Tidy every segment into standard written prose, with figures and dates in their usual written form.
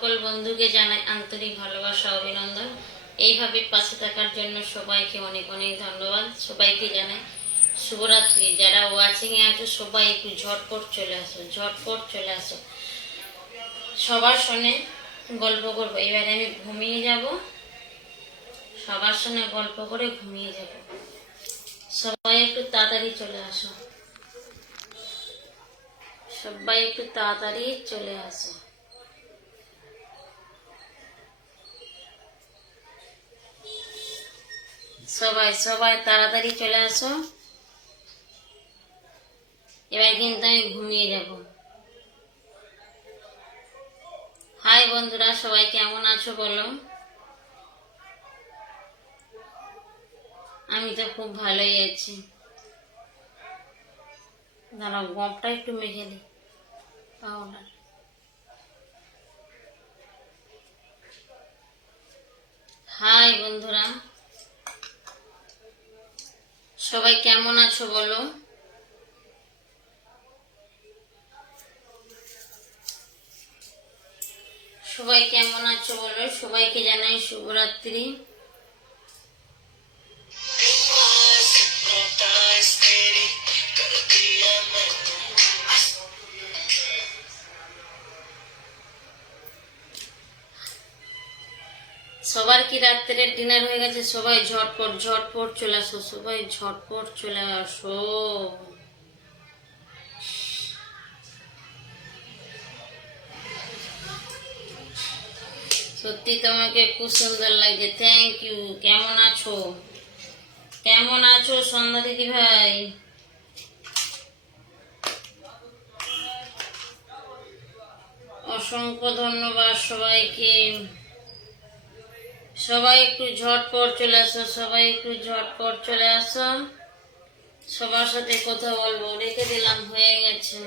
সকল বন্ধুকে জানাই আন্তরিক ভালোবাসা অভিনন্দন। এইভাবে পাশে থাকার জন্য সবাইকে অনেক অনেক ধন্যবাদ। সবাইকে জানাই শুভরাত্রি। যারা ওয়াচিং এ আছো সবাই একটু ঝটপট চলে আসো, ঝটপট চলে আসো। সবার সঙ্গে গল্প করবো। এবারে আমি ঘুমিয়ে যাব, সবার সঙ্গে গল্প করে ঘুমিয়ে যাব। সবাই একটু তাড়াতাড়ি চলে আসো, সবাই একটু তাড়াতাড়ি চলে আসো। সবাই সবাই তাড়াতাড়ি চলে আসো। এবার কিন্তু আমি ঘুমিয়ে যাব। হাই বন্ধুরা, সবাই কেমন আছো বলো? আমি তো খুব ভালোই আছি। দাঁড়াও, গপটা একটু মেখে দিই পাউডার। হাই বন্ধুরা, সবাই কেমন আছো বলো? সবাই কেমন আছো বলো? সবাইকে জানাই শুভরাত্রি। সবার কি রাত্রের ডিনার হয়ে গেছে? সবাই ঝটপট ঝটপট চলে আসো, সবাই ঝটপট চলে আসো। সত্যি তোমাকে খুব সুন্দর লাগছে, থ্যাংক ইউ। কেমন আছো? কেমন আছো সন্ধ্যা দিদি ভাই? অসংখ্য ধন্যবাদ সবাইকে। সবাই একটু ঝটপট চলে আসো, সবাই একটু ঝটপট চলে আসো। সবার সাথে কথা বলবো, রেখে দিলাম, হয়ে গেছে।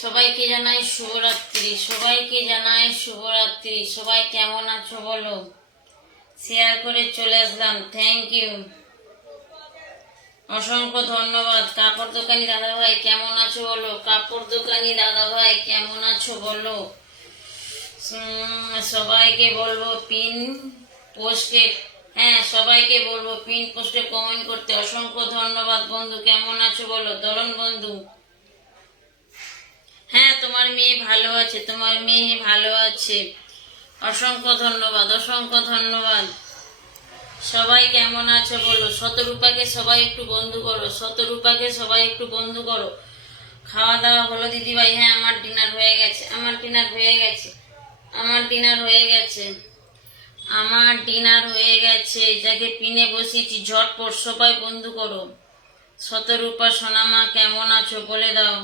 সবাইকে জানাই শুভরাত্রি, সবাইকে জানাই শুভরাত্রি। সবাই কেমন আছো বলো? শেয়ার করে চলে আসলাম, থ্যাংক ইউ, অসংখ্য ধন্যবাদ। কাপড় দোকানি দাদা ভাই কেমন আছো বলো? কাপড় দোকানি দাদা ভাই কেমন আছো বলো? সবাইকে বলবো পিন পোস্টে, হ্যাঁ সবাইকে বলবো পিন পোস্টে কমেন্ট করতে। অসংখ্য ধন্যবাদ বন্ধু। কেমন আছো বলো? দলন বন্ধু, হ্যাঁ তোমার মেয়ে ভালো আছে, তোমার মেয়ে ভালো আছে। অসংখ্য ধন্যবাদ, অসংখ্য ধন্যবাদ। সবাই কেমন আছো বলো? শতরূপাকে সবাই একটু বন্ধু করো, শতরূপাকে সবাই একটু বন্ধু করো। খাওয়া দাওয়া হলো দিদিভাই? হ্যাঁ আমার ডিনার হয়ে গেছে, আমার ডিনার হয়ে গেছে, আমার ডিনার হয়ে গেছে, আমার ডিনার হয়ে গেছে। যাকে পিনে বসিয়েছি ঝটপট সবাই বন্ধু করো। শতরূপা সোনামা কেমন আছো বলে দাও।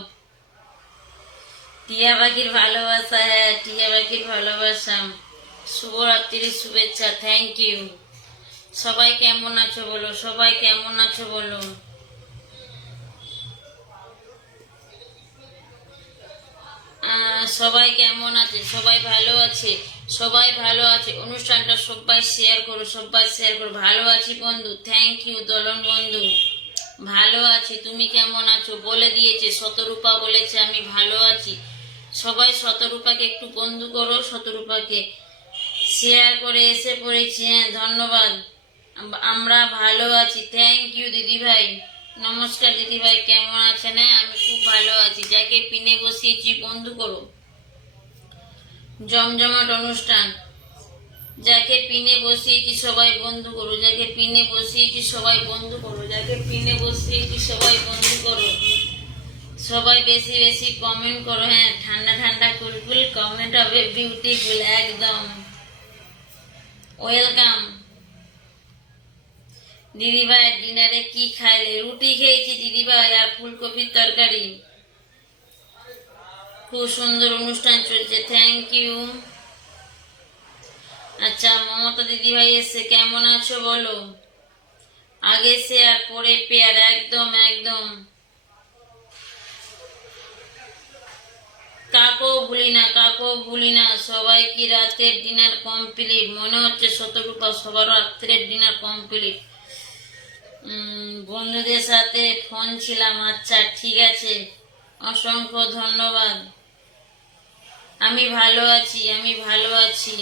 টিয়া পাখির ভালোবাসা, হ্যাঁ টিয়া পাখির ভালোবাসা। শুভরাত্রির শুভেচ্ছা, থ্যাংক ইউ। সবাই কেমন আছো বলো? সবাই কেমন আছো বলো? সবাই কেমন আছে? সবাই ভালো আছে, সবাই ভালো আছে। অনুষ্ঠানটা সবাই শেয়ার করো, সবাই শেয়ার করো। ভালো আছি বন্ধু, থ্যাংক ইউ দলন বন্ধু। ভালো আছি, তুমি কেমন আছো? বলে দিয়েছে শতরূপা, বলেছে আমি ভালো আছি। সবাই শতরূপাকে একটু বন্ধু করো, শতরূপাকে শেয়ার করে এসে পড়েছি। হ্যাঁ ধন্যবাদ, আমরা ভালো আছি, থ্যাংক ইউ দিদি ভাই। নমস্কার দিদি ভাই, কেমন আছেন? হ্যাঁ আমি খুব ভালো আছি। যাকে পিনে বসিয়েছি বন্ধু করো। জমজমাট অনুষ্ঠান, যাকে পিনে বসিয়েছি সবাই বন্ধু করো, যাকে পিনে বসিয়েছি সবাই বন্ধু করো, যাকে পিনে বসিয়েছি সবাই বন্ধু করো। সবাই বেশি বেশি কমেন্ট করো। হ্যাঁ ঠান্ডা ঠান্ডা কুলকুল কমেন্ট হবে, বিউটিফুল, একদম ওয়েলকাম। দিদিভাই ডিনারে কি খাইলে? রুটি খেয়েছি দিদিভাই আর ফুলকপির তরকারি। খুব সুন্দর অনুষ্ঠান চলছে, থ্যাংক ইউ। আচ্ছা মমতা দিদিভাই এসে কেমন আছো বলো? আগে শেয়ার পরে পেয়ার, একদম একদম। কাকেও ভুলি না, কাকেও ভুলি না। সবাই কি রাতের ডিনার কমপ্লিট? মনে হচ্ছে শতরূপা সবার রাত্রের ডিনার কমপ্লিট। বন্ধুদের সাথে ফোন ছিলাম। আচ্ছা ঠিক আছে, অসংখ্য ধন্যবাদ। আমি ভালো আছি, আমি ভালো আছি।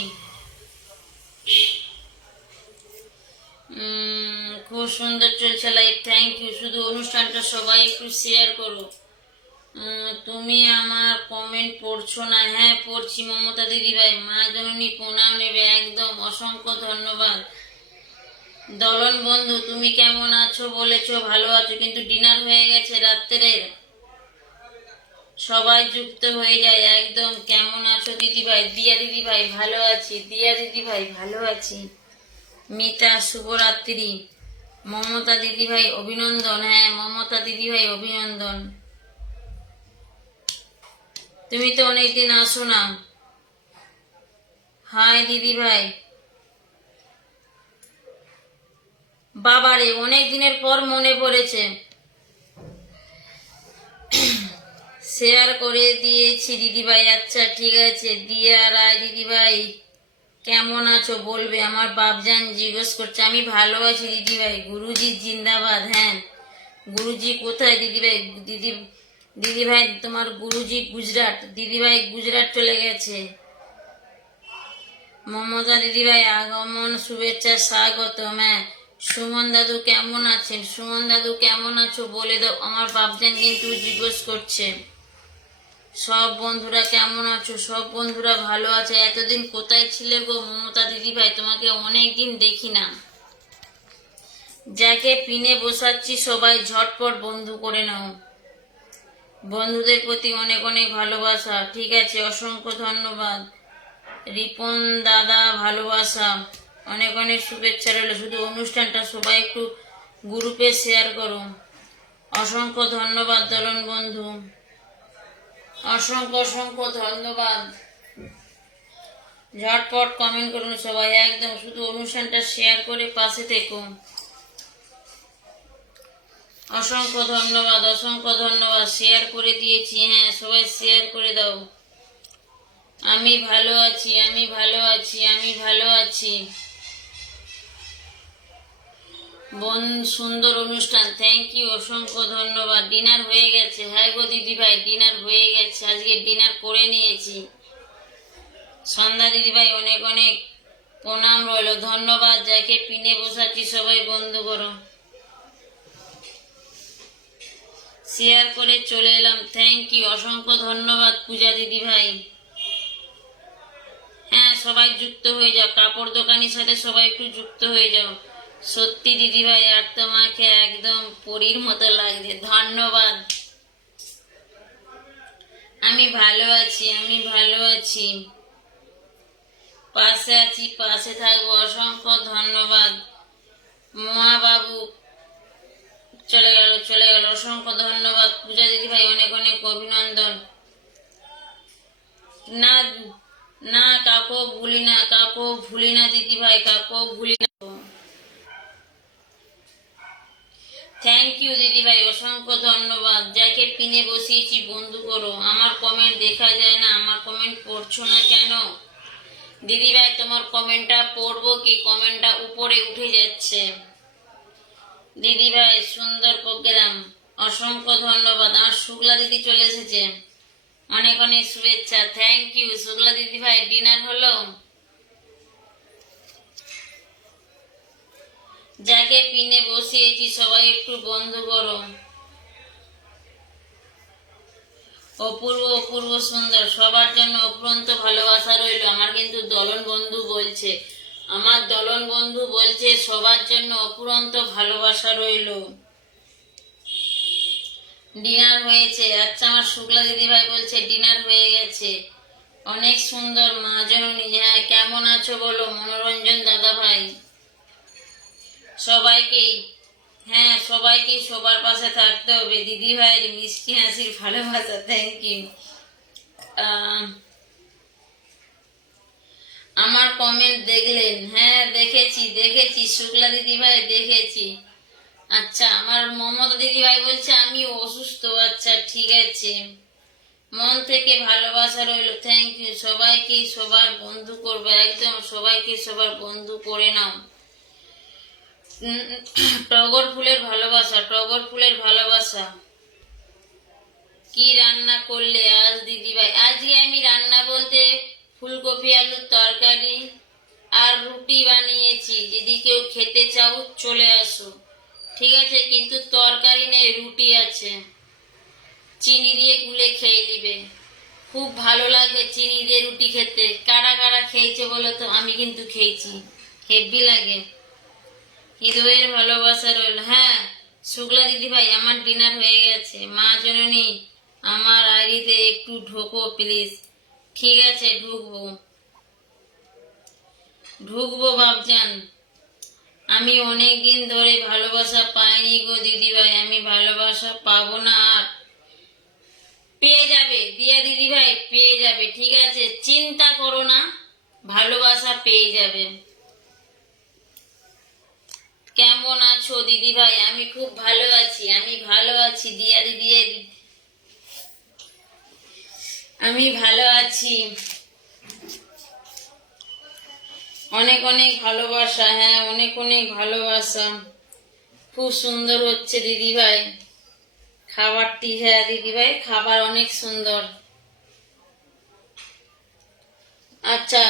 খুব সুন্দর চলছে লাইভ, থ্যাংক ইউ। শুধু অনুষ্ঠানটা সবাই একটু শেয়ার করো। তুমি আমার কমেন্ট পড়ছো না? হ্যাঁ পড়ছি মমতা দিদিভাই, মা জননী প্রণাম নেবে, একদম অসংখ্য ধন্যবাদ। দলন বন্ধু তুমি কেমন আছো বলেছো ভালো আছো, কিন্তু ডিনার হয়ে গেছে রাত্রের। সবাই যুক্ত হয়ে যায় একদম। কেমন আছো দিদিভাই? দিয়া দিদিভাই ভালো আছি, দিয়া দিদিভাই ভালো আছি। মিতা শুভরাত্রি। মমতা দিদিভাই অভিনন্দন। হ্যাঁ মমতা দিদিভাই অভিনন্দন। তুমি তো অনেকদিন আসো না। হাই দিদিভাই। বাবারে অনেক দিনের পর মনে পড়েছে, শেয়ার করে দিয়েছি দিদিভাই। আচ্ছা ঠিক আছে। দিয়া রায় দিদিভাই কেমন আছো বলবে, আমার বাপজান জিজ্ঞেস করছে। আমি ভালো আছি দিদিভাই। গুরুজি জিন্দাবাদ। হ্যাঁ গুরুজি কোথায় দিদিভাই? দিদিভাই তোমার গুরুজি গুজরাট। দিদিভাই গুজরাট চলে গেছে। মমতা দিদিভাই আগমন শুভেচ্ছা স্বাগত। হ্যাঁ সুমন দাদু কেমন আছেন? সুমন দাদু কেমন আছো বলে দাও, আমার বাপজান কিন্তু জিজ্ঞেস করছে। সব বন্ধুরা কেমন আছো? সব বন্ধুরা ভালো আছে। এতদিন কোথায় ছিলে গো মমতা দিদিভাই? তোমাকে অনেক দিন দেখি না। যাকে পিনে বসাচ্ছি সবাই ঝটপট বন্ধু করে নাও। বন্ধুদের প্রতি অনেক অনেক ভালোবাসা। ঠিক আছে, অসংখ্য ধন্যবাদ। রিপন দাদা ভালোবাসা, অনেক অনেক শুভেচ্ছা রইল। শুধু অনুষ্ঠানটা সবাই একটু গ্রুপে শেয়ার করো। অসংখ্য ধন্যবাদ দলন বন্ধু, অসংখ্য অসংখ্য ধন্যবাদ। ঝটপট কমেন্ট করুন সবাই একদম। শুধু অনুষ্ঠানটা শেয়ার করে পাশে থেকো। অসংখ্য ধন্যবাদ, অসংখ্য ধন্যবাদ। শেয়ার করে দিয়েছি। হ্যাঁ সবাই শেয়ার করে দাও। আমি ভালো আছি, আমি ভালো আছি, আমি ভালো আছি। সুন্দর অনুষ্ঠান, থ্যাংক ইউ, অসংখ্য ধন্যবাদ। ডিনার হয়ে গেছে? হ্যাঁ গো দিদিভাই ডিনার হয়ে গেছে, আজকে ডিনার করে নিয়েছি। সন্ধ্যা দিদিভাই অনেক অনেক প্রণাম রইল, ধন্যবাদ। যাকে পিনে বসাচ্ছি সবাই বন্ধু করো। শেয়ার করে চলে এলাম, থ্যাংক ইউ, অসংখ্য ধন্যবাদ পূজা দিদিভাই। হ্যাঁ সবাই যুক্ত হয়ে যাও, কাপড় দোকানির সাথে সবাই একটু যুক্ত হয়ে যাও। সত্যি দিদিভাই আর তোমাকে একদম পরীর মতো লাগছে, ধন্যবাদ। আমি ভালো আছি, আমি ভালো আছি, পাশে আছি, পাশে থাকবো, অসংখ্য ধন্যবাদ। মা বাবু চলে গেল, চলে গেল, অসংখ্য ধন্যবাদ। পূজা দিদিভাই অনেক অনেক অভিনন্দন। না না কাকু ভুলি না, কাকু ভুলি না দিদিভাই, কাকু ভুলি না। থ্যাংক ইউ দিদিভাই, অসংখ্য ধন্যবাদ। যাকে পিনে বসিয়েছি বন্ধু করো। আমার কমেন্ট দেখা যায় না, আমার কমেন্ট পড়ছো না কেন দিদিভাই? তোমার কমেন্টটা পড়বো কি? কমেন্টটা উপরে উঠে যাচ্ছে। দিদিভাই সুন্দর প্রোগ্রাম, অসংখ্য ধন্যবাদ। আমার শুক্লা দিদি চলে এসেছে, অনেক অনেক শুভেচ্ছা, থ্যাংক ইউ। শুক্লা দিদিভাই ডিনার হলো? যাকে পিনে বসিয়েছি সবাই একটু বন্ধ করো। অপূর্ব অপূর্ব সুন্দর, সবার জন্য অপুরন্ত ভালোবাসা রইল। আমার কিন্তু দলন বন্ধু বলছে, আমার দলন বন্ধু বলছে সবার জন্য অপুরন্ত ভালোবাসা রইল। ডিনার হয়েছে? আচ্ছা আমার শুক্লা দিদিভাই বলছে ডিনার হয়ে গেছে, অনেক সুন্দর মা জননী। হ্যাঁ কেমন আছো বলো মনোরঞ্জন দাদা ভাই? সবাইকেই, হ্যাঁ সবাইকেই সবার পাশে থাকতে হবে। দিদি ভাইয়ের মিষ্টি হাসির ভালোবাসা, থ্যাংক ইউ। আমার কমেন্ট দেখলেন? হ্যাঁ দেখেছি দেখেছি শুক্লা দিদি ভাই দেখেছি। আচ্ছা আমার মমতা দিদি ভাই বলছে আমি অসুস্থ। আচ্ছা ঠিক আছে, মন থেকে ভালোবাসা রইল, থ্যাংক ইউ। সবাইকে সবার বন্ধু করবে একদম, সবাইকে সবার বন্ধু করে নাও। উম, টগর ফুলের ভালোবাসা, টগর ফুলের ভালোবাসা। কি রান্না করলে আজ দিদিভাই? আজকে আমি রান্না বলতে ফুলকপি আলুর তরকারি আর রুটি বানিয়েছি। যদি কেউ খেতে চাও চলে আসো, ঠিক আছে? কিন্তু তরকারি নেই, রুটি আছে। চিনি দিয়ে গুলে খেয়ে নিবে, খুব ভালো লাগে চিনি দিয়ে রুটি খেতে। কারা কারা খেয়েছে বলো তো? আমি কিন্তু খেয়েছি, হেভি লাগে। হৃদয়ের ভালোবাসা রইল। হ্যাঁ শুক্লা দিদি ভাই, আমার ডিনার হয়ে গেছে। মা জননী, আমার আইডিতে একটু ঢোকো প্লিজ। ঠিক আছে, ঢুকবো ঢুকবো বাবজান। আমি অনেক দিন ধরে ভালোবাসা পাইনি গো দিদি ভাই, আমি ভালোবাসা পাবো না আর। পেয়ে যাবে দিয়া দিদি ভাই, পেয়ে যাবে, ঠিক আছে? চিন্তা করো না, ভালোবাসা পেয়ে যাবে। কেমন আছো দিদি ভাই? আমি খুব ভালো আছি, আমি ভালো আছি দিয়া দিদি, আমি ভালো আছি। অনেক অনেক ভালোবাসা, হ্যাঁ অনেক অনেক ভালোবাসা। খুব সুন্দর হচ্ছে দিদি ভাই খাবারটি। হ্যাঁ দিদি ভাই, খাবার অনেক সুন্দর। আচ্ছা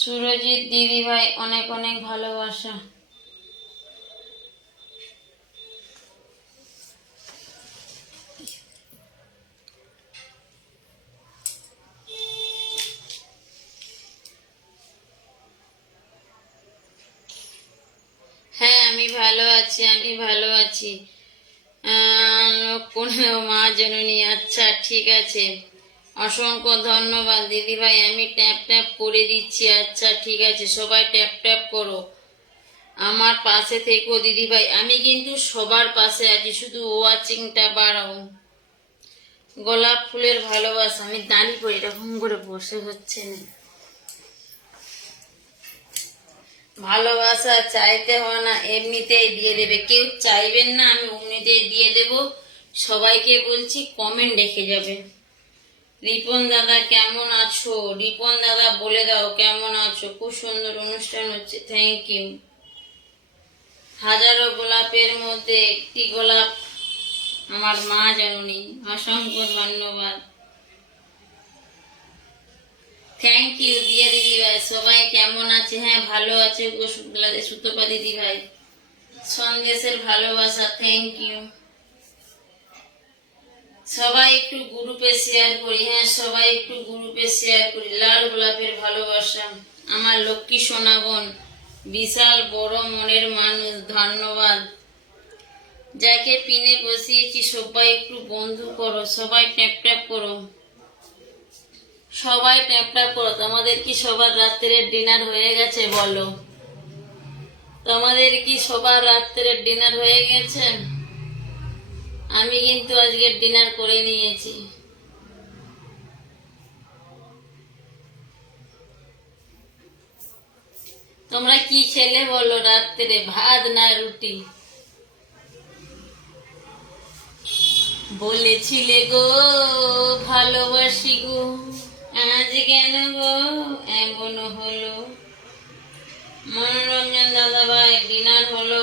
সুরজিৎ দিদি ভাই, অনেক অনেক ভালোবাসা। হ্যাঁ আমি ভালো আছি, আমি ভালো আছি। কোনো মা জননী, আচ্ছা ঠিক আছে, অসংখ্য ধন্যবাদ দিদি ভাই, আমি ট্যাপ ট্যাপ করে দিচ্ছি। আচ্ছা ঠিক আছে, সবাই ট্যাপ ট্যাপ করো, আমার পাশে থেকো দিদি ভাই। আমি কিন্তু সবার পাশে আছি, শুধু ওয়াচিংটা বাড়াও। গোলাপ ফুলের ভালোবাসা। আমি দাঁড়িয়ে পড়ি, এরকম করে বসে হচ্ছে না। ভালোবাসা চাইতে হয় না, এমনিতেই দিয়ে দেবে। কেউ চাইবেন না, আমি এমনিতেই দিয়ে দেব। সবাইকে বলছি কমেন্ট রেখে যাবে। রিপন দাদা কেমন আছো? রিপন দাদা বলে দাও কেমন আছো। খুব সুন্দর অনুষ্ঠান হচ্ছে, থ্যাংক ইউ। হাজারো গোলাপের মধ্যে একটি গোলাপ আমার মা জননী, অসংখ্য ধন্যবাদ। থ্যাংক ইউ দিয়া দিদি ভাই। সবাই কেমন আছে? হ্যাঁ ভালো আছে গো সুতপা দিদি ভাই। সন্দেশের ভালোবাসা, থ্যাংক ইউ। সবাই একটু গ্রুপে শেয়ার করি, হ্যাঁ সবাই একটু গ্রুপে শেয়ার করি। লাল গোলাপের ভালোবাসা, আমার লক্ষ্মী সোনা বোন, বিশাল বড় মনের মানুষ, ধন্যবাদ। যাকে পিনে বসিয়েছি সবাই একটু বন্ধু করো, সবাই ট্যাপ ট্যাপ করো, সবাই ট্যাপ ট্যাপ করো। তোমাদের কি সবার রাত্রের ডিনার হয়ে গেছে বলো? তোমাদের কি সবার রাত্রের ডিনার হয়ে গেছে? আমি কিন্তু আজকে ডিনার করে নিয়েছি। তোমরা কি খেলে বলো রাত্রে, ভাত না রুটি? বলেছিলে গো ভালোবাসি গো, আজ কেন গো এমন হলো? মনোরঞ্জন দাদা ভাই, ডিনার হলো।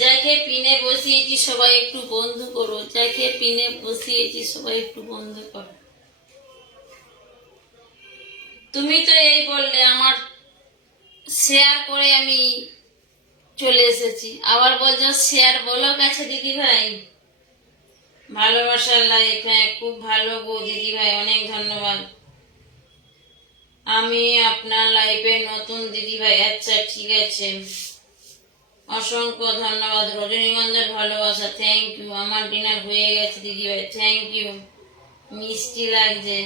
যাকে পিনে বসিয়েছি সবাই একটু বন্ধু করো, যাকে পিনে বসিয়েছি সবাই একটু বন্ধু করো। তুমি তো এই বললে আমার শেয়ার করে আমি চলে এসেছি, আবার বলছো শেয়ার বলো কাছে দিদি ভাই। ভালোবাসার লাইফ, হ্যাঁ খুব ভালো গো দিদি ভাই, অনেক ধন্যবাদ। আমি আপনার লাইফে নতুন দিদি ভাই, আচ্ছা ঠিক আছে, অসংখ্য ধন্যবাদ। রজনীগন্ধার ভালোবাসা, থ্যাংক ইউ। আমার ডিনার হয়ে গেছে দিদি ভাই, থ্যাংক ইউ। মিষ্টি লাগছে।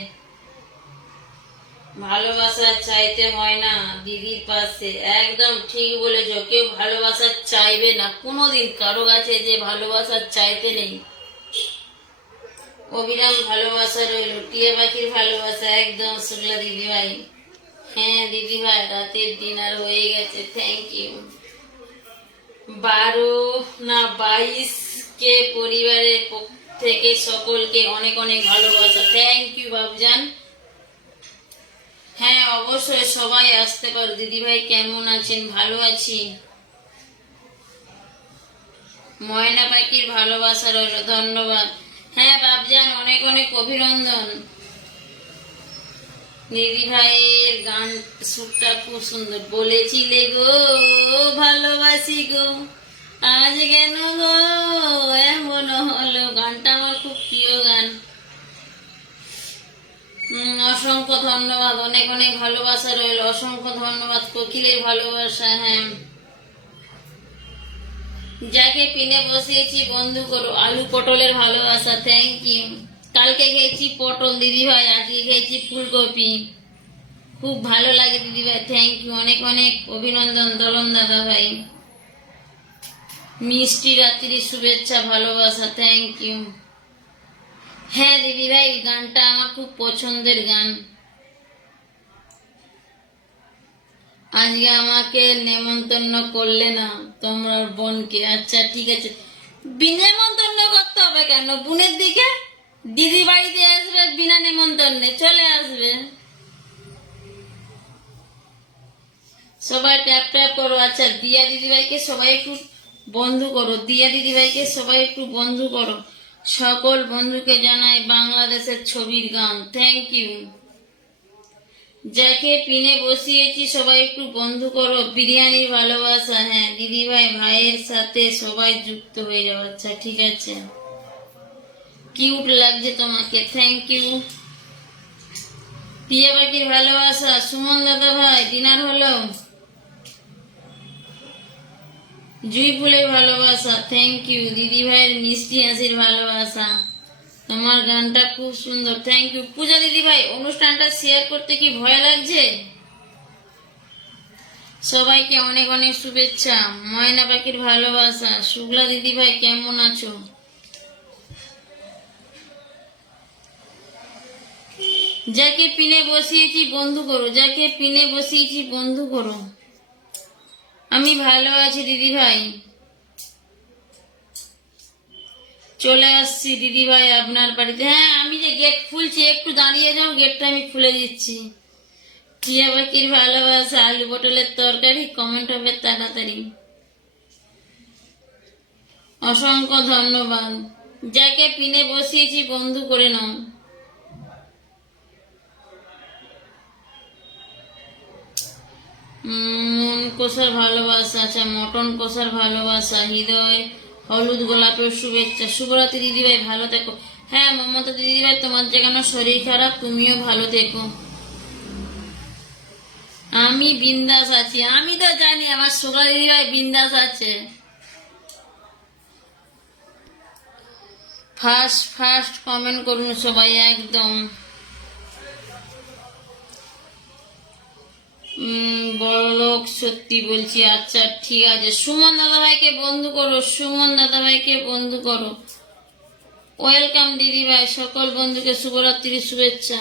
ভালোবাসা চাইতে হয় না দিদির পাশে, একদম ঠিক বলেছ। কেউ ভালোবাসা চাইবে না কোনোদিন, কারো কাছে যে ভালোবাসা চাইতে নেই। অবিরাম ভালোবাসা রইল। টিয়া পাখির ভালোবাসা, একদম শুক্লা দিদি ভাই। হ্যাঁ দিদি ভাই, রাতের ডিনার হয়ে গেছে, থ্যাংক ইউ। 12 না 22 কে পরিবারের পক্ষ থেকে সকলকে অনেক অনেক ভালোবাসা, থ্যাংক ইউ বাবুজান। হ্যাঁ অবশ্যই সবাই আসতে পারো। দিদি ভাই কেমন আছেন? ভালো আছি। ময়না পাখির ভালোবাসা রইল, ধন্যবাদ। হ্যাঁ বাবজান, অনেক অনেক অভিনন্দন। দিদি ভাইয়ের গান সুরটা খুব সুন্দর। বলেছিলে গো ভালোবাসি গো, আজ কেন গো এমন হলো। গানটা আমার খুব প্রিয় গান। অসংখ্য ধন্যবাদ, অনেক অনেক ভালোবাসা রইল, অসংখ্য ধন্যবাদ। কোকিলের ভালোবাসা, হ্যাঁ। যাকে পিনে বসিয়েছি বন্ধু করো, আলু পটলের ভালোবাসা, থ্যাংক ইউ। কালকে খেয়েছি পটল দিদি ভাই, আজকে খেয়েছি ফুলকপি, খুব ভালো লাগে দিদি ভাই, থ্যাংক ইউ। অনেক অনেক অভিনন্দন দলন দাদা ভাই। মিষ্টি রাত্রি শুভেচ্ছা ভালোবাসা, থ্যাংক ইউ। হ্যাঁ দিদি ভাই, গানটা আমার খুব পছন্দের গান। আজকে আমাকে নেমন্তন্ন করলে না তোমার বোনকে? আচ্ছা ঠিক আছে, বিনা নেমন্তন্ন করতে হবে কেন? বোনের দিকে দিদি বাড়িতে আসবে, বিনা নেমন্তন্নে চলে আসবে। সবাই ট্যাপ ট্যাপ করো। আচ্ছা, দিয়া দিদি ভাইকে সবাই একটু বন্ধু করো, দিয়া দিদি ভাইকে সবাই একটু বন্ধু করো। সকল বন্ধুকে জানাই বাংলাদেশের ছবির গান, থ্যাংক ইউ। যাকে পিনে বসিয়েছি সবাই একটু বন্ধু করো। বিরিয়ানির ভালোবাসা, হ্যাঁ দিদি ভাই, ভাইয়ের সাথে সবাই যুক্ত হয়ে যাও। আচ্ছা ঠিক আছে, কিউট লাগছে তোমাকে, থ্যাংক ইউ। টিয়া পাখির ভালোবাসা, সুমন দাদা ভাই ডিনার হলো। জুই ফুলের ভালোবাসা, থ্যাংক ইউ। দিদি ভাইয়ের মিষ্টি হাসির ভালোবাসা, তোমার গানটা খুব সুন্দর, থ্যাংক ইউ। পূজা দিদি ভাই, অনুষ্ঠানটা শেয়ার করতে কি ভয় লাগছে? সবাইকে অনেক অনেক শুভেচ্ছা। ময়না পাখির ভালোবাসা, শুক্লা দিদি ভাই কেমন আছো? যাকে পিনে বসিয়েছি বন্ধু করো, যাকে পিনে বসিয়েছি বন্ধু করো। আমি ভালো আছি দিদি ভাই, চলে আসছি দিদি ভাই আপনার বাড়িতে। হ্যাঁ, আমি যে গেট খুলছি, একটু দাঁড়িয়ে যাও, গেটটা আমি খুলে দিচ্ছি। টিয়া পাখির ভালোবাসা, আলু পটলের তরকারি, কমেন্ট হবে তাড়াতাড়ি। অসংখ্য ধন্যবাদ। যাকে পিনে বসিয়েছি বন্ধু করে নাও। মন কষার ভালোবাসা, আচ্ছা মটন কষার ভালোবাসা, হৃদয় হলুদ গোলাপের শুভেচ্ছা। শুভরাত্রি দিদি ভাই, ভালো থেকো। হ্যাঁ মমতা দিদি ভাই, তোমার যেখানে শরীর খারাপ, তুমিও ভালো থেকো। আমি বিন্দাস আছি, আমি তো জানি আমার শুক্লা দিদি ভাই বিন্দাস আছে। ফার্স্ট ফার্স্ট কমেন্ট করুন সবাই একদম। বড়লোক সত্যি বলছি। আচ্ছা ঠিক আছে, সুমন দাদা ভাইকে বন্ধু করো, সুমন দাদা ভাইকে বন্ধু করো। ওয়েলকাম দিদি ভাই, সকল বন্ধুকে শুভরাত্রির শুভেচ্ছা।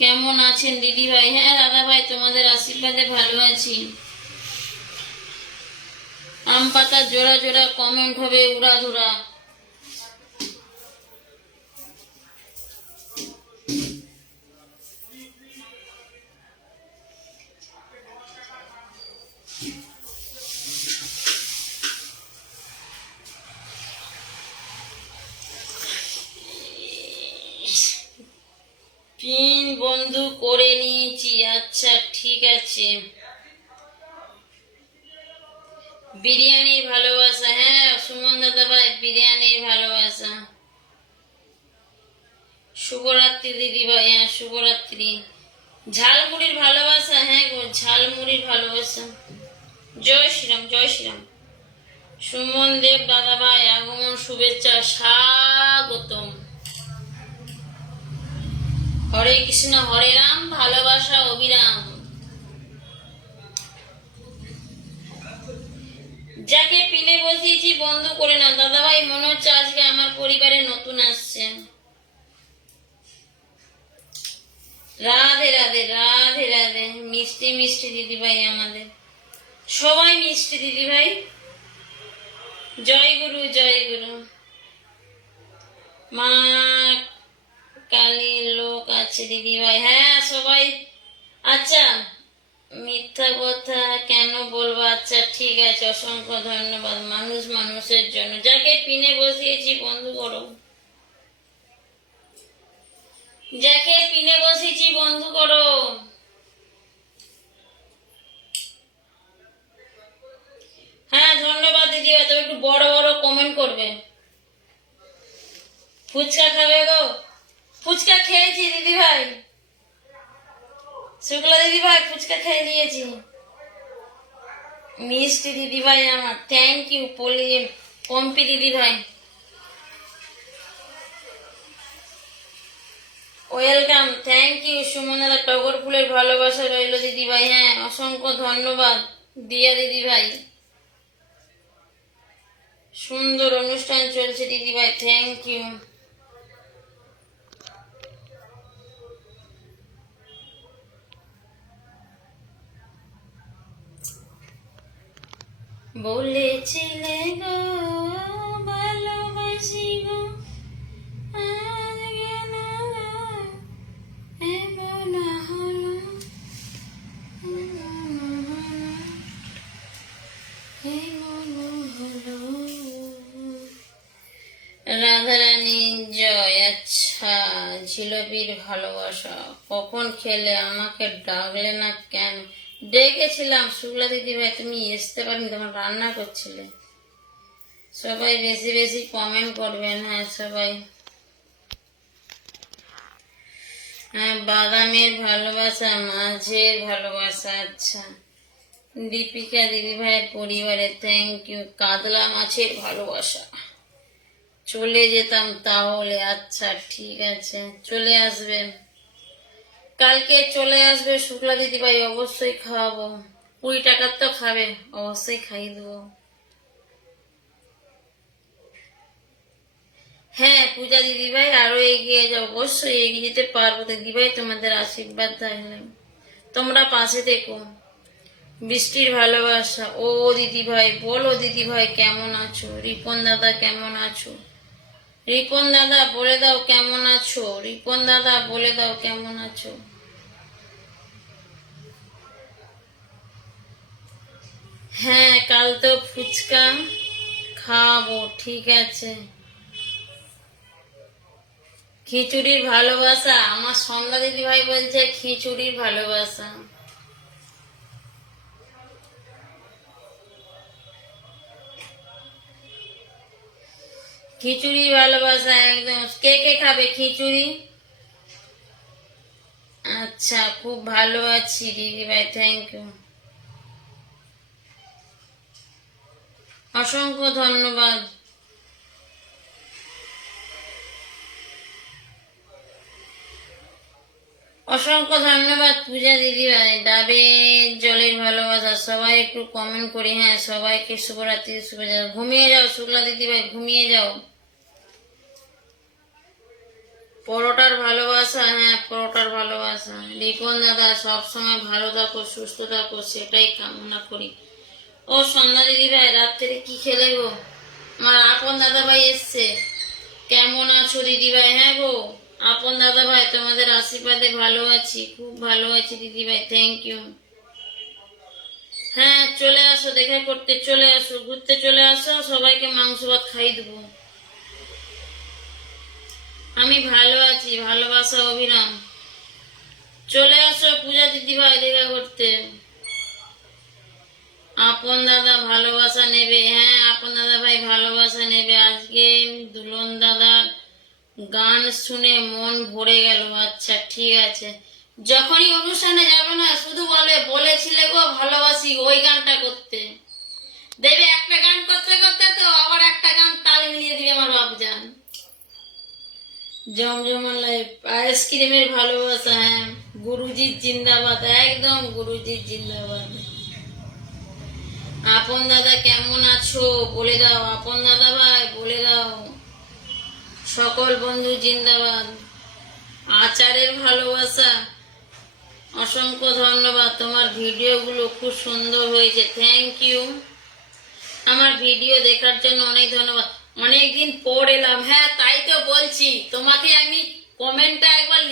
কেমন আছেন দিদি ভাই? হ্যাঁ দাদা ভাই, তোমাদের আশীর্বাদে ভালো আছি। আম পাতা জোড়া জোড়া কমেন্ট হবে, উড়াধুরা। পিন বন্ধু করে নিয়েছি। আচ্ছা ঠিক আছে। বিরিয়ানির ভালোবাসা, হ্যাঁ সুমন দাদা ভাই, বিরিয়ানির ভালোবাসা। শুভরাত্রি দিদি ভাই, হ্যাঁ শুভরাত্রি। ঝালমুড়ির ভালোবাসা, হ্যাঁ গো ঝালমুড়ির ভালোবাসা। জয় শ্রীরাম, জয় শ্রীরাম। সুমন দেব দাদা ভাই, আগমন শুভেচ্ছা, স্বাগতম। হরে কৃষ্ণ হরে রাম, ভালোবাসা অবিরাম। যাকে পিনে বসিয়েছি বন্ধু করে নাও। দাদা ভাই মনে হচ্ছে আজকে আমার পরিবারে নতুন আসছে। রাধে রাধে, রাধে রাধে। মিষ্টি মিষ্টি দিদি ভাই আমাদের, সবাই মিষ্টি দিদি ভাই। জয় গুরু, জয় গুরু। মা কালীর লোক আছে দিদি ভাই, হ্যাঁ সবাই। আচ্ছা মিথ্যা কথা কেন বলবো? আচ্ছা ঠিক আছে, অসংখ্য ধন্যবাদ। মানুষ মানুষের জন্য, যাকে পিনে বসিয়েছি বন্ধু করো, যাকে পিনে বসিয়েছি বন্ধু করো। হ্যাঁ ধন্যবাদ দিদি ভাই, তবে একটু বড় বড় কমেন্ট করবে। ফুচকা খাবে গো? ফুচকা খেয়েছি দিদি ভাই, শুক্লা দিদি ভাই ফুচকা খেয়ে দিয়েছি। মিষ্টি দিদি ভাই আমার, থ্যাংক ইউ। পম্পি দিদি ভাই ওয়েলকাম, থ্যাংক ইউ। সুমনাদা টগর ফুলের ভালোবাসা রইল দিদি ভাই। হ্যাঁ অসংখ্য ধন্যবাদ দিয়া দিদি ভাই। সুন্দর অনুষ্ঠান চলছে দিদি ভাই, থ্যাংক ইউ। বলেছিলে গো ভালোবাসি গো, আজ কেন এমন হলো, রাধারানী জয়। আচ্ছা, জিলাপির ভালোবাসা কখন খেলে? আমাকে ডাকলে না কেন? ডেকেছিলাম শুক্লা দিদি ভাই, তুমি আসতে পারেনি, তোমার রান্না করছিলে। সবাই বেশি বেশি কমেন্ট করবেন। হ্যাঁ সবাই। হ্যাঁ বাদামের ভালোবাসা, মাঝের ভালোবাসা। আচ্ছা, দীপিকা দিদি ভাইয়ের পরিবারে থ্যাংক ইউ। কাতলা মাছের ভালোবাসা, চলে যেতাম তাহলে। আচ্ছা ঠিক আছে, চলে আসবেন কালকে, চলে আসবে শুক্লা দিদি ভাই, অবশ্যই খাওয়াবো। 20 টাকার তো খাবে, অবশ্যই খাইয়ে দেবো। হ্যাঁ পূজা দিদি ভাই আরো এগিয়ে যাও, অবশ্যই এগিয়ে যেতে পারবো দিদি ভাই, তোমাদের আশীর্বাদ থাকলে। তোমরা পাশে থেকো। বৃষ্টির ভালোবাসা। ও দিদি ভাই বলো দিদি ভাই কেমন আছো? রিপন দাদা কেমন আছো? রিপন দাদা বলে দাও কেমন আছো? রিপন দাদা বলে দাও কেমন আছো? হ্যাঁ কাল তো ফুচকা খাওয়াবো, ঠিক আছে। খিচুড়ির ভালোবাসা, আমার সন্ধ্যা দিদি ভাই বলছে খিচুড়ির ভালোবাসা। খিচুড়ি ভালোবাসা একদম। কে কে খাবে খিচুড়ি? আচ্ছা খুব ভালো আছি দিদি ভাই, থ্যাংক ইউ, অসংখ্য ধন্যবাদ। অসংখ্য ধন্যবাদ পূজা দিদি ভাই। ডাবের জলের ভালোবাসা, সবাই একটু কমেন্ট করি। হ্যাঁ সবাইকে শুভরাত্রি, শুভেচ্ছা। ঘুমিয়ে যাও শুক্লা দিদি ভাই, ঘুমিয়ে যাও। পরোটার ভালোবাসা, হ্যাঁ পরোটার ভালোবাসা। রিপন দাদা সবসময় ভালো থাকো, সুস্থ থাকো, সেটাই কামনা করি। ও সন্ধ্যা দিদি ভাই রাত্রে কি খেলে গো? আমার আপন দাদা ভাই এসছে। কেমন আছো দিদি ভাই? হ্যাঁ গো আপন দাদা ভাই, তোমাদের আশীর্বাদে ভালো আছি, খুব ভালো আছি দিদি ভাই, থ্যাংক ইউ। হ্যাঁ চলে আসো, দেখা করতে চলে আসো, ঘুরতে চলে আসো, সবাইকে মাংস ভাত খাই দেবো। আমি ভালো আছি, ভালোবাসা অবিরাম। চলে আসো পূজা দিদি ভাই দেখা করতে। আপন দাদা ভালোবাসা নেবে, হ্যাঁ আপন দাদা ভাই ভালোবাসা নেবে। আজকে দুলন দাদার গান শুনে মন ভরে গেল। আচ্ছা ঠিক আছে, যখনই অনুষ্ঠানে যাবে না শুধু বলে বলেছিলে গো ভালোবাসি, ওই গানটা করতে দেবে। একটা গান করতে করতে তো আবার একটা গান তাল মিলিয়ে দিবে আমার বাপজান। জমজমালায় আইসক্রিমের ভালোবাসা, হ্যাঁ গুরুজির জিন্দাবাদ, একদম গুরুজির জিন্দাবাদ। আপন দাদা কেমন আছো বলে দাও, আপন দাদা ভাই বলে দাও। সকল বন্ধু জিন্দাবাদ। আচারের ভালোবাসা, অসংখ্য ধন্যবাদ। তোমার ভিডিওগুলো খুব সুন্দর হয়েছে, থ্যাংক ইউ। আমার ভিডিও দেখার জন্য অনেক ধন্যবাদ। অনেকদিন পর এলাম, হ্যাঁ তাই তো বলছি তোমাকে। আমি কমেন্টটা একবার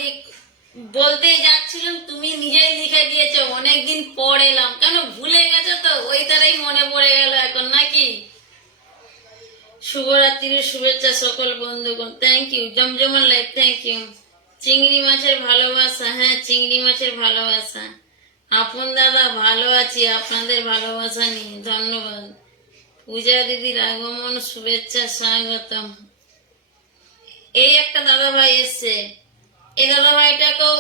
বলতেই যাচ্ছিলাম, তুমি নিজেই লিখে দিয়েছো অনেক অনেকদিন পর এলাম, কেন ভুলে গেছো তো? ওই তারাই মনে পড়ে গেল এখন নাকি? শুভরাত্রির শুভেচ্ছা সকল বন্ধুগণ। থ্যাংক ইউ জমজমার লাইফ, থ্যাংক ইউ। চিংড়ি মাছের ভালোবাসা, হ্যাঁ চিংড়ি মাছের ভালোবাসা। আপন দাদা ভালো আছি, আপনাদের ভালোবাসা নিয়ে ধন্যবাদ। পূজা দিদির আগমন শুভেচ্ছা স্বাগতম। এই একটা দাদা ভাই এসছে, এই দাদা ভাইটাকেও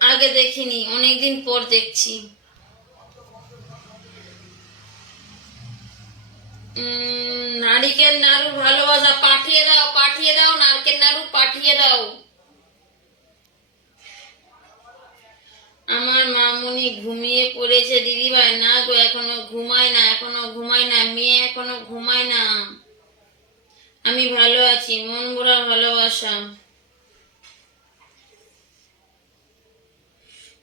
আগে দেখিনি, অনেকদিন পর দেখছি। নারিকেল নাড়ু ভালোবাসা পাঠিয়ে দাও, পাঠিয়ে দাও, নারকেল নাড়ু পাঠিয়ে দাও। আমার মামুনি ঘুমিয়ে পড়েছে দিদিভাই। না গো, এখনো ঘুমায় না, এখনো ঘুমায় না, মেয়ে এখনো ঘুমায় না। আমি ভালো আছি, মন ভরা ভালোবাসা।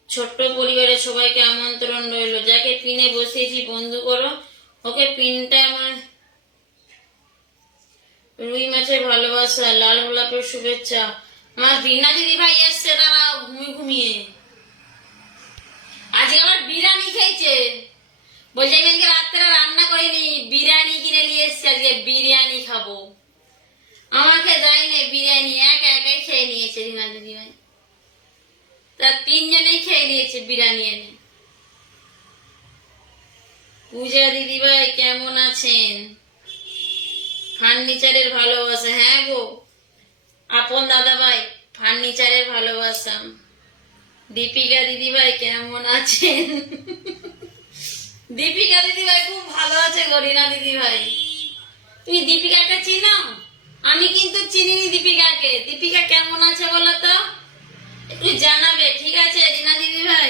ছোট্ট পরিবারের সবাইকে আমন্ত্রণ রইল। যাকে পিনে বসিয়েছি বন্ধু করো, ওকে পিনটা আমার। রুই মাছের ভালোবাসা, লাল গোলাপের শুভেচ্ছা। আমার রিনা দিদি ভাই এসছে, তারা ঘুমিয়ে ঘুমিয়ে আজকে আবার বিরিয়ানি খেয়েছে। বলছে আমি আজকে রাত্রে রান্না করিনি, বিরিয়ানি কিনে নিয়ে এসছে, আজকে বিরিয়ানি খাবো। আমাকে দেয়নি বিরিয়ানি, একা একাই খেয়ে নিয়েছে রিনা দিদি ভাই। তার তিনজনেই খেয়ে নিয়েছে বিরিয়ানি এনে। পূজা দিদি ভাই কেমন আছেন? ফার্নিচারের ভালোবাসা, হ্যাঁ গো আপন দাদা ভাই, ফার্নিচারের ভালোবাসা। দীপিকা দিদি ভাই কেমন আছেন? দীপিকা দিদি ভাই খুব ভালো আছে গো। রিনা দিদি ভাই, তুমি দীপিকাকে চিনো? আমি কিন্তু চিনিনি দীপিকাকে। দীপিকা কেমন আছে বলো তো, একটু জানাবে, ঠিক আছে রিনা দিদি ভাই?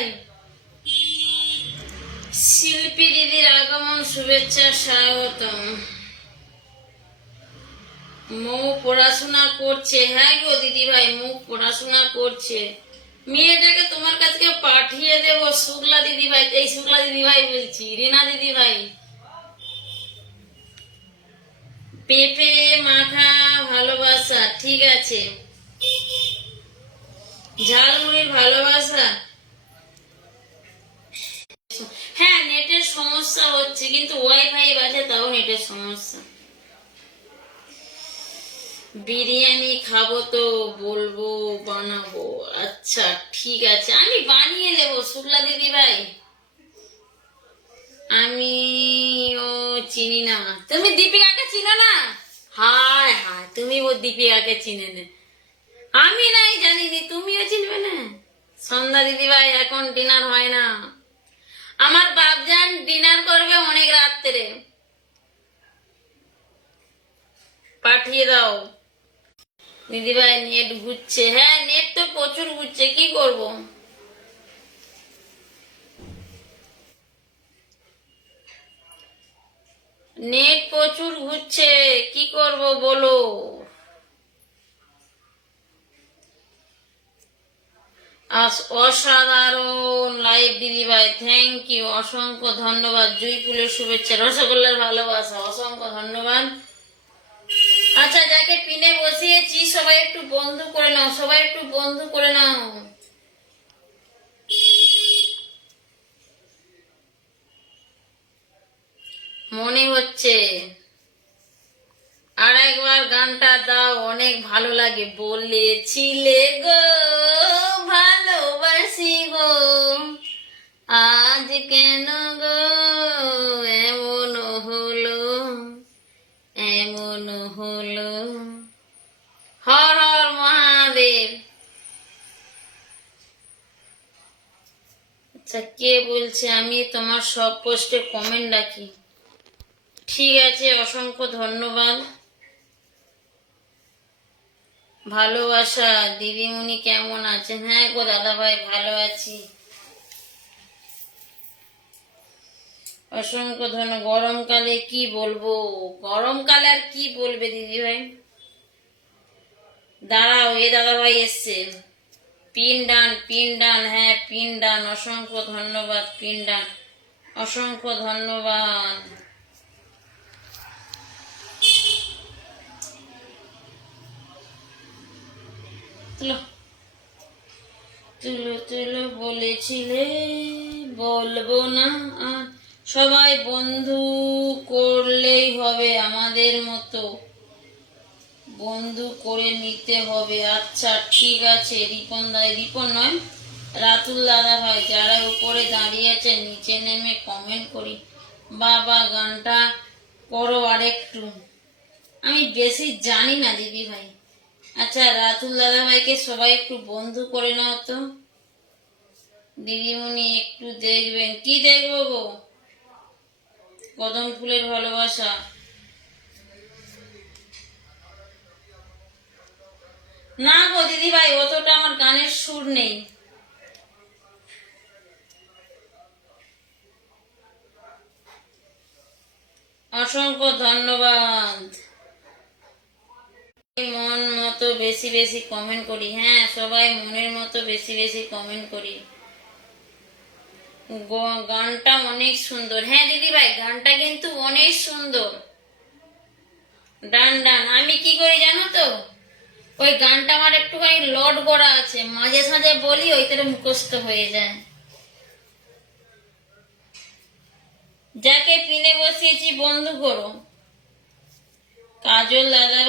শিল্পী দিদির আগমন শুভেচ্ছা স্বাগতম। মৌ পড়াশোনা করছে, হ্যাঁ গো দিদি ভাই মৌ পড়াশোনা করছে। মেয়েটাকে তোমার কাছে পাঠিয়ে দেব শুক্লা দিদি ভাই। এই শুক্লা দিদি ভাই বলছি, রিনা দিদি ভাই। পেঁপে মাখা ভালোবাসা, ঠিক আছে। ঝালমুড়ির ভালোবাসা। হ্যাঁ নেটের সমস্যা হচ্ছে, কিন্তু ওয়াইফাই আছে, তাও নেটের সমস্যা। বিরিয়ানি খাবো তো বলবো, বানাবো। আচ্ছা ঠিক আছে, আমি বানিয়ে নেবো শুক্লা দিদি ভাই। আমি ও চিনি না। তুমি দীপিকাকে চিনো না? হায় হায়, তুমি ও দীপিকাকে চিনে নে, আমি নাই জানিনি, তুমিও চিনবে না? সন্ধ্যা দিদি ভাই এখন ডিনার হয় না, আমার বাপজান ডিনার করবে অনেক রাত্রে। পাঠিয়ে দাও দিদি ভাই। নেট ঘুরছে, হ্যাঁ নেট তো প্রচুর ঘুরছে, কি করব? নেট প্রচুর ঘুরছে, কি করব বলো? অসাধারণ লাইভ দিদি ভাই, থ্যাংক ইউ, অসংখ্য ধন্যবাদ। জুঁইফুলের শুভেচ্ছা, রসগোল্লার ভালোবাসা, অসংখ্য ধন্যবাদ। আচ্ছা যাকে পিনে বসিয়েছি সবাই একটু বন্ধু করে নাও, সবাই একটু বন্ধু করে নাও। মনে হচ্ছে আর একবার গানটা দাও, অনেক ভালো লাগে। বলেছিলে গো ভালোবাসি গো, আজ কেন গো এমন হলো, এমন হলো। হর হর মহাদেব। আচ্ছা কে বলছে? আমি তোমার সব পোস্টে কমেন্ট রাখি, ঠিক আছে, অসংখ্য ধন্যবাদ। ভালোবাসা দিদিমণি কেমন আছেন? হ্যাঁ গো দাদা ভাই ভালো আছি, অসংখ্য ধন্যবাদ। গরমকালে কি বলবো, গরমকালে আর কি বলবে দিদি ভাই। দাঁড়াও, এ দাদা ভাই এসছে। পিন ডান, পিন ডান, হ্যাঁ পিন ডান, অসংখ্য ধন্যবাদ। পিন ডান, অসংখ্য ধন্যবাদ। তুলো তুলো বলেছিলে বলবো না আর। সবাই বন্ধু করলেই হবে, আমাদের মতো বন্ধু করে নিতে হবে। আচ্ছা ঠিক আছে। রিপন দাই, রিপন নয়, রাতুল দাদা ভাই, যারা উপরে দাঁড়িয়ে আছে নিচে নেমে কমেন্ট করি। বাবা গানটা করো আরেকটু। আমি বেশি জানি না দিদি ভাই। আচ্ছা রাতুল দাদা ভাইকে সবাই একটু বন্ধু করে নাও তো। দিদিমণি একটু দেখবেন। কি দেখবো গো? কদম ফুলের ভালোবাসা। না গো দিদি ভাই, অতটা আমার গানের সুর নেই। অসংখ্য ধন্যবাদ। মন মতো বেশি বেশি কমেন্ট করি। হ্যাঁ সবাই মনের মতো বেশি বেশি কমেন্ট করি। গানটা অনেক সুন্দর। হ্যাঁ দিদি ভাই, গানটা কিন্তু অনেক সুন্দর। ডান ডান। আমি কি করি জানো তো, ওই গানটা আমার একটুখানি লড করা আছে, মাঝে সাঝে বলি, ওইটারে মুখস্থ হয়ে যায়। যাকে পিনে বসিয়েছি বন্ধু করো। কাজল দাদা